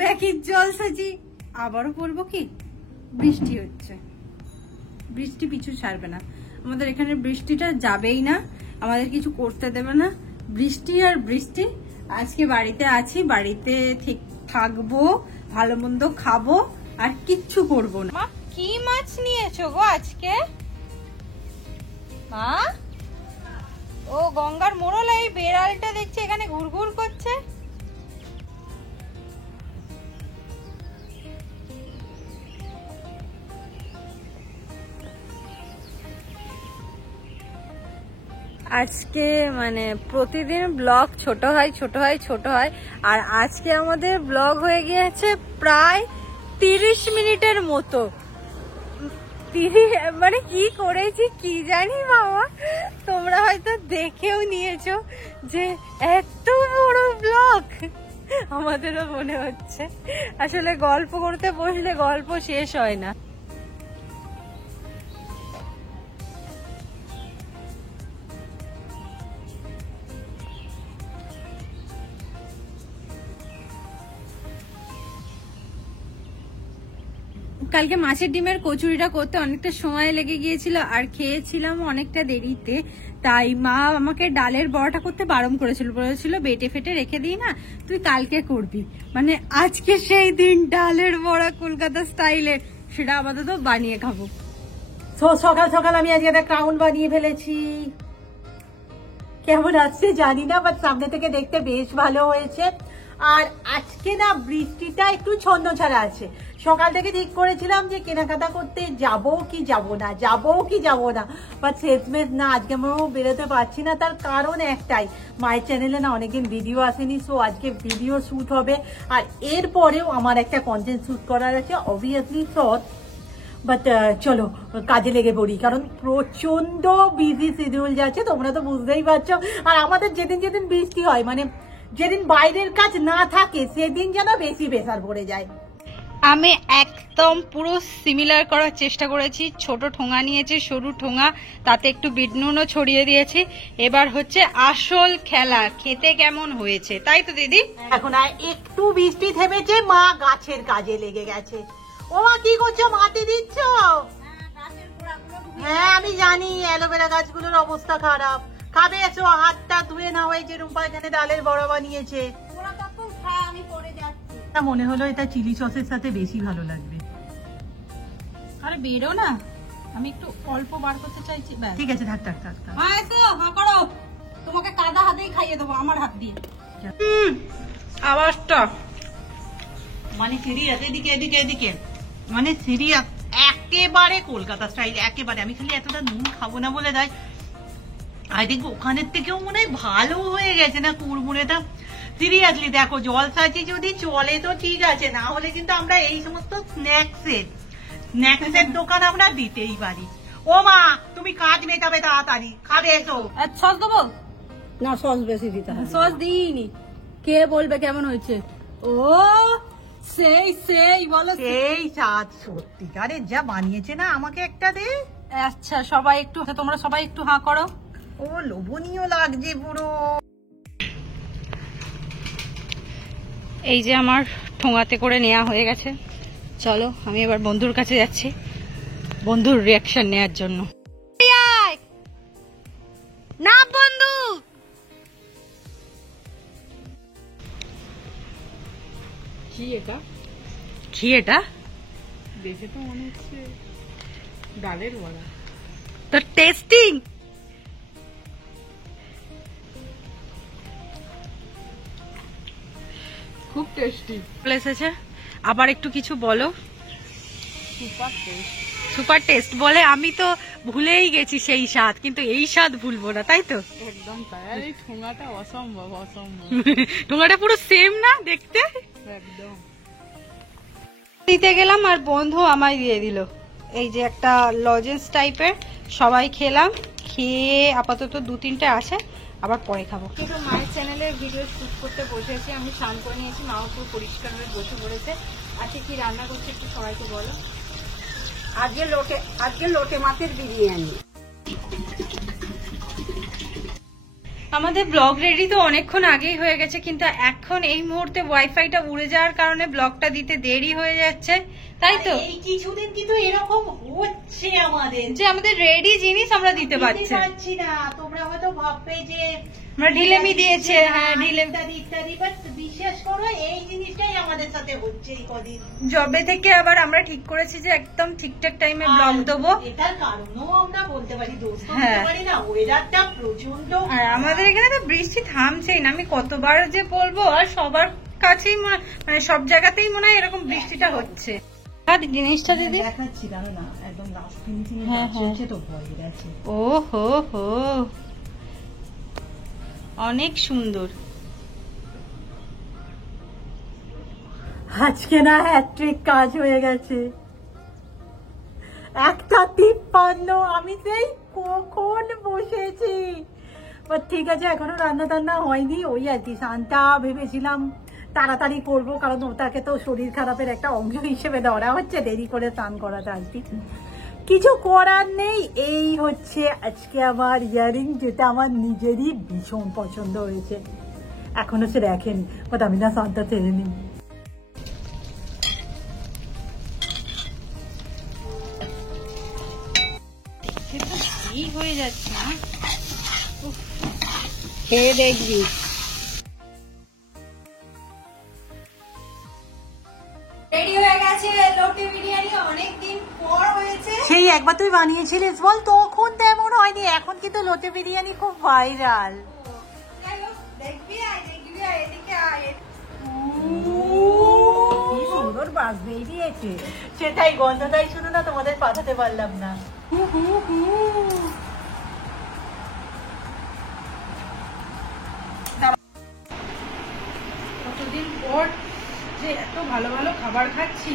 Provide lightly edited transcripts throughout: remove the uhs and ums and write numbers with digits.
ব্যাকির জল সাজি আবারও বলবো কি বৃষ্টি হচ্ছে, বৃষ্টি পিছু ছাড়বে না। আমাদের এখানে বৃষ্টিটা যাবেই না, আমাদের কিছু করতে দেবে না। বৃষ্টি আর বৃষ্টি। আজকে বাড়িতে আছি, বাড়িতে ঠিক থাকবো, ভালো মন্দ খাবো আর কিচ্ছু করবো না। মা কি মাছ নিয়েছো গো আজকে? মা ও গঙ্গার মোড়ল, এই বেড়ালটা দেখছি এখানে ঘুরঘুর করছে। আজকে মানে প্রতিদিন ব্লগ ছোট হয় ছোট হয় ছোট হয়, আর আজকে আমাদের ব্লগ হয়ে গিয়েছে প্রায় 30 মিনিটের মতো। মানে কি করেছি কি জানি বাবা, তোমরা হয়তো দেখেও নিয়েছো যে এত বড় ব্লগ। আমাদেরও মনে হচ্ছে, আসলে গল্প করতে বসলে গল্প শেষ হয় না। কালকে মাছের ডিমের কচুরিটা করতে অনেকটা সময় লেগে গিয়েছিল, আর খেয়েছিলাম অনেকটা দেরিতে। তাই মা আমাকে ডালের বড়াটা করতে বারণ বলেছিল বেটে ফেটে রেখে দিই না, তুই কালকে করবি। মানে আজকে সেই দিন ডালের বড়া কলকাতা স্টাইলের, সেটা আপাতত বানিয়ে খাবো। সকাল সকাল আমি আজকে একটা ক্রাউন বানিয়ে ফেলেছি। কেমন আসছে জানি না, বাট সামনে থেকে দেখতে বেশ ভালো হয়েছে। আর আজকে না বৃষ্টিটা একটু ছন্ন ছাড়া আছে। সকাল থেকে ঠিক করেছিলাম যে কেনাকাটা করতে যাবো কি যাবো না, বাট শেষমেশ না, আজকে আমরা বেরোতে পারছি না। তার কারণ একটাই, মায়ের চ্যানেলে না অনেকদিন ভিডিও আসেনি, সো আজকে ভিডিও শুট হবে। আর এরপরেও আমার একটা কন্টেন্ট শুট করার আছে, অবভিয়াসলি শর্ট। বাট চলো কাজে লেগে পড়ি, কারণ প্রচন্ড বিজি শিডিউল যাচ্ছে, তোমরা তো বুঝতেই পারছো। আর আমাদের যেদিন যেদিন বৃষ্টি হয়, মানে যেদিন বাইরের কাজ না থাকে, সেদিন যেন বেশি প্রেসার পড়ে যায়। আমি একদম পুরো সিমিলার করার চেষ্টা করেছি। ছোট ঠোঙা নিয়েছি, সরু ঠোঙা, তাতে একটু বিট নুনও ছড়িয়ে দিয়েছি। এবার হচ্ছে আসল খেলা, খেতে কেমন হয়েছে, তাই তো দিদি? এখন আর একটু বৃষ্টি থেমেছে, মা গাছের কাজে লেগে গেছে। ও মা কি করছো, মাটি দিচ্ছ? হ্যাঁ আমি জানি, অ্যালোভেরা গাছগুলোর অবস্থা খারাপ। খাবে এসো, হাতটা ধুয়ে নাও। এই যে রুম্পা এখানে ডালের বড়া বানিয়েছে, মনে হলো এটা চিলি সসের সাথে বেশি ভালো লাগবে। আরে বেরো না, আমি একটু অল্প বার করতে চাইছি। ঠিক আছে, থাক। তোমাকে কাদা হাতেই খাইয়ে দেবো, আমার হাত দিয়ে। আওয়াজটা মানে সিরিয়াস, এদিকে মানে সিরিয়াস, একেবারে কলকাতা স্টাইল, একেবারে। আমি খালি এতটা নুন খাবো না বলে দেয়, আই থিঙ্ক ওখানের থেকেও মনে হয় ভালো হয়ে গেছে না কুড়মুড়েটা। সিরিয়াসলি দেখো, জলসাজি যদি চলে তো ঠিক আছে, না হলে কিন্তু আমরা এই সমস্ত স্ন্যাক্সের দোকান আমরা দিতেই পারি। ও মা তুমি কাজ মেটাবে তাড়াতাড়ি, খাবে এসো। সস দেবো না, সস বেশি দিতে হবে। সস দিইনি, কে বলবে কেমন হয়েছে? ও সেই বলো, সেই স্বাদ, সত্যিকারের যা বানিয়েছে না, আমাকে একটা দে। আচ্ছা তোমরা সবাই একটু হাঁ করো। ও লোভনীয় লাগছে পুরো। এই যে আমার ঠোঙাতে করে নেওয়া হয়ে গেছে। চলো আমি এবার বন্ধুর কাছে যাচ্ছি, বন্ধুর রিয়াকশন নেওয়ার জন্য। না বন্ধু, কি এটা দেখে তো মনে হচ্ছে ডালের বড়া। তো টেস্টিং খুব টেস্টি এসেছে। আবার একটু কিছু বলো। সুপার টেস্ট বলে, আমি তো ভুলেই গেছি সেই স্বাদ, কিন্তু এই স্বাদ ভুলবো না, তাই তো? একদম তাই। আর এই ঠোঙাটা অসম্ভব ঠোঙাটা পুরো সেম না দেখতে? একদম। দিতে গেলাম আর বন্ধু আমায় দিয়ে দিল এই যে একটা লজেন্স টাইপের। সবাই খেলাম, খেয়ে আপাতত 2-3টে আছে, আবার পরে খাবো। কিন্তু মায়ের চ্যানেলে ভিডিও শুট করতে বসেছি, আমি স্নান করে নিয়েছি, মাও পুরো পরিষ্কার হয়ে বসে পড়েছে। আজকে কি রান্না করছে একটু সবাইকে বলো। আজকে লোটে মাছের বিরিয়ানি। আমাদের ব্লগ রেডি তো অনেকক্ষণ আগেই হয়ে গেছে, কিন্তু এখন এই মুহূর্তে ওয়াইফাইটা উড়ে যাওয়ার কারণে ব্লগটা দিতে দেরি হয়ে যাচ্ছে, তাই তো? এই কিছুদিন কিন্তু এরকম হচ্ছে আমাদের, যে আমাদের রেডি জিনিস আমরা দিতে পারছি না। তোমরা হয়তো ভাববে যে আমরা ঢিলেমি দিয়েছে, হ্যাঁ ঢিলেমি ইত্যাদি, বাট বিশ্বাস করো এই জিনিসটাই আমাদের সাথে হচ্ছে এই কদিন। জবে থেকে আবার আমরা ঠিক করেছি যে একদম ঠিকঠাক টাইমে ব্লগ দেবো। এটার কারণও আমরা বলতে পারি, দোষ তো হ্যাঁ। বলতে পারি না, ওয়েদারটা প্রচন্ড। আর আমাদের এখানে তো বৃষ্টি থামছেই না, আমি কতবার যে বলবো, আর সবার কাছেই মানে সব জায়গাতেই মনে হয় এরকম বৃষ্টিটা হচ্ছে। আর জিনিসটা দিদি দেখাচ্ছি, জানো না, একদম লাস্ট ফিনিশিং এ হ্যাঁ, হ্যাঁ। হচ্ছে তো ভয় গেছে। ও হো হো, অনেক সুন্দর। আজকে না হ্যাট্রিক কাজ হয়ে গেছে, 1:53 আমি সেই কখন বসেছি। বাট ঠিক আছে, এখনো রান্না টান্না হয়নি, ওই আর কি। শান্তা ভেবেছিলাম তাড়াতাড়ি করবো, কারণ ওটাকে তো শরীর খারাপের একটা অংশ হিসেবে ধরা হচ্ছে, দেরি করে স্নান করাটা আর কি। কিছু করার নেই। এই হচ্ছে আজকে আমার ইয়ারিং, যেটা আমার নিজেরই ভীষণ পছন্দ হয়েছে। এখনো সে দেখেনি, বাট আমি না শান্তা ছেড়ে নিই। কি হয়ে যাচ্ছে না, খেয়ে দেখবি। রেডি হয়ে গেছে লোটে বিরিয়ানি, অনেকদিন পর হয়েছে। সেই একবার তুই বানিয়েছিলিস বল, তখন তেমন হয়নি, এখন কিন্তু লোটে বিরিয়ানি খুব ভাইরাল। দেখবি এদিকে আয়। কি সুন্দর বাস বেরিয়েছে, সেটাই গন্ধটাই শুধু না তোমাদের পাঠাতে পারলাম না। কতদিন পর যে এত ভালো ভালো খাবার খাচ্ছি।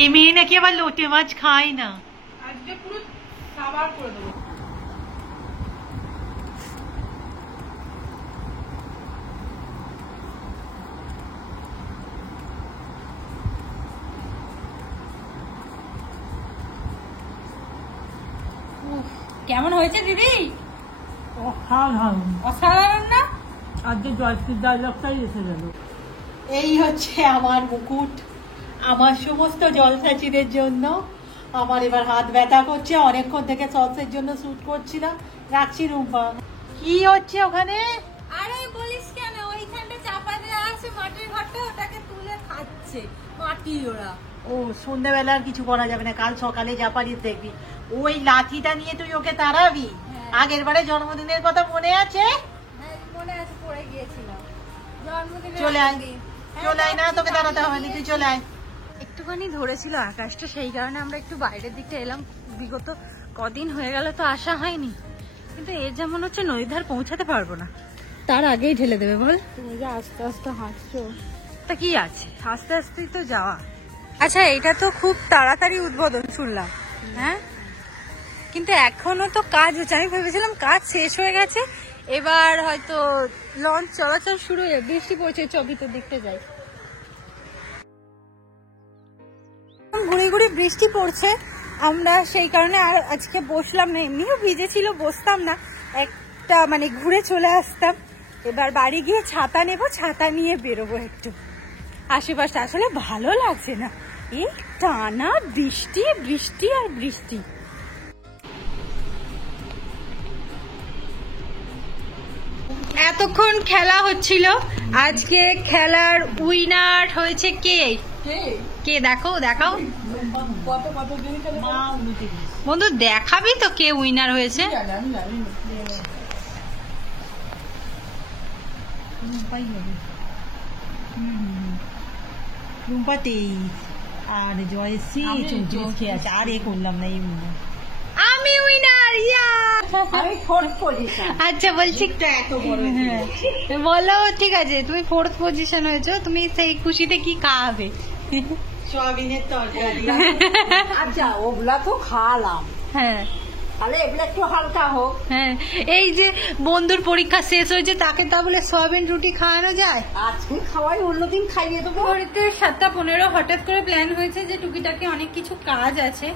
এই মেয়ে নাকি আবার লোটে মাছ খায় না। আজকে পুরো খাবার করে দেবো। কেমন হয়েছে দিদি? অসাধারণ না? আজকে জয়শ্রীর ডায়লগটাই এসে গেল। এই হচ্ছে আমার মুকুট, আমার সমস্ত জলসাচিদের জন্য। আমার এবার হাত ব্যথা করছে, অনেকক্ষণ থেকে সসের জন্য শুট করছিলাম। রাখছি রুম্পা। কি হচ্ছে ওখানে? আরে বলিস কেন, ওইখানটা চাপা দেওয়া আছে মাটির ঘরটা, ওটাকে তুলে খাচ্ছে মাটি ওরা। ও সন্ধ্যাবেলা আর কিছু করা যাবে না, কাল সকালে যা পারিস দেখবি। ওই লাঠিটা নিয়ে তুই ওকে তাড়াবি। আগের বারে জন্মদিনের কথা মনে আছে? মনে আছে, পড়ে গিয়েছিলাম জন্মদিনে। চলে আয়, চলে আয়, না তোকে দাঁড়াতে হবে না, তুই চলে আয়। একটুখানি ধরেছিল আকাশটা, সেই কারণে আমরা একটু বাইরের দিকটা এলাম। বিগত কদিন হয়ে গেল তো আসা হয়নি, কিন্তু এর যেমন হচ্ছে নদীর ধার পৌঁছাতে পারবো না, তার আগেই ঢেলে দেবে। বল, তুমি যে আস্তে আস্তে হাঁটছো, তা কি আছে, আস্তে আস্তেই তো যাওয়া। আচ্ছা, এটা তো খুব তাড়াতাড়ি উদ্বোধন শুনলাম, হ্যাঁ, কিন্তু এখনো তো কাজ হচ্ছে। আমি ভেবেছিলাম কাজ শেষ হয়ে গেছে, এবার হয়তো লঞ্চ চলাচল শুরু হয়ে। বৃষ্টি পড়ছে, ভিতর দিকটা যাই। ঘুরে ঘুরে বৃষ্টি পড়ছে, আমরা সেই কারণে আর আজকে বসলাম না। এমনিও ভিজে ছিল, বসতাম না, একটা মানে ঘুরে চলে আসতাম। এবার বাড়ি গিয়ে ছাতা নেব, ছাতা নিয়ে বেরোবো একটু আশেপাশে। আসলে ভালো লাগছে না, এই টানা বৃষ্টি বৃষ্টি আর বৃষ্টি। এতক্ষণ খেলা হচ্ছিল, আজকে খেলার উইনার হয়েছে কে? কে দেখো, দেখাও বন্ধু, দেখাবি তো কে উইনার হয়েছে? রুম্পা 23 আর জয়শ্রী 34 খেয়ে আছে। আর এ করলাম না, এই আমি উইনার, ইয়া। আমি ফোর্থ পজিশন। আচ্ছা বলছি, এত বড় বলো, ঠিক আছে, তুমি ফোর্থ পজিশন হয়েছো, তুমি সেই খুশিতে কি খাওয়াবে? সোয়াবিনের তরকারি। আচ্ছা ওগুলা তো খাওয়ালাম, হ্যাঁ, তাহলে এগুলো একটু হালকা হোক। হ্যাঁ, এই যে বন্ধুর পরীক্ষা শেষ হয়েছে তাকে তা বলে সয়াবিন রুটি খাওয়ানো যায়? আজকে খাওয়াই, অন্যদিন খাইয়ে দেবো। ঘড়িতে 7:15 হঠাৎ করে প্ল্যান হয়েছে যে টুকিটাকি অনেক কিছু কাজ আছে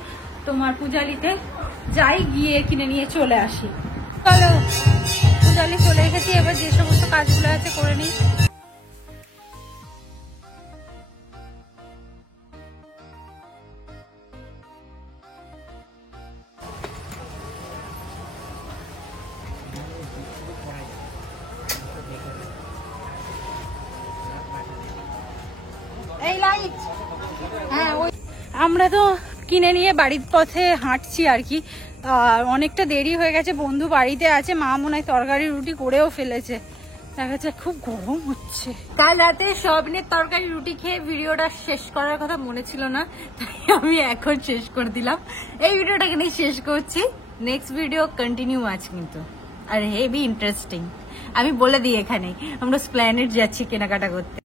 তোমার পূজালিতে, যাই গিয়ে কিনে নিয়ে চলে আসি। চলো, পূজালি চলে এসেছি, এবার যে সমস্ত কাজগুলো আছে করে নিই। এই লাইট, হ্যাঁ, ওই আমরা তো কিনে নিয়ে বাড়ির পথে হাঁটছি আর কি। আর অনেকটা দেরি হয়ে গেছে, বন্ধু বাড়িতে আছে, মা মনে হয় তরকারি রুটি করেও ফেলেছে। দেখা যাচ্ছে খুব গরম হচ্ছে। কাল রাতে সয়াবিনের তরকারি রুটি খেয়ে ভিডিওটা শেষ করার কথা মনে ছিল না, তাই আমি এখন শেষ করে দিলাম। এই ভিডিওটাকে নিয়ে শেষ করছি, নেক্সট ভিডিও কন্টিনিউ আছে কিন্তু, আর হেভি ইন্টারেস্টিং। আমি বলে দিই এখানে আমরা স্প্ল্যানেট যাচ্ছি কেনাকাটা করতে।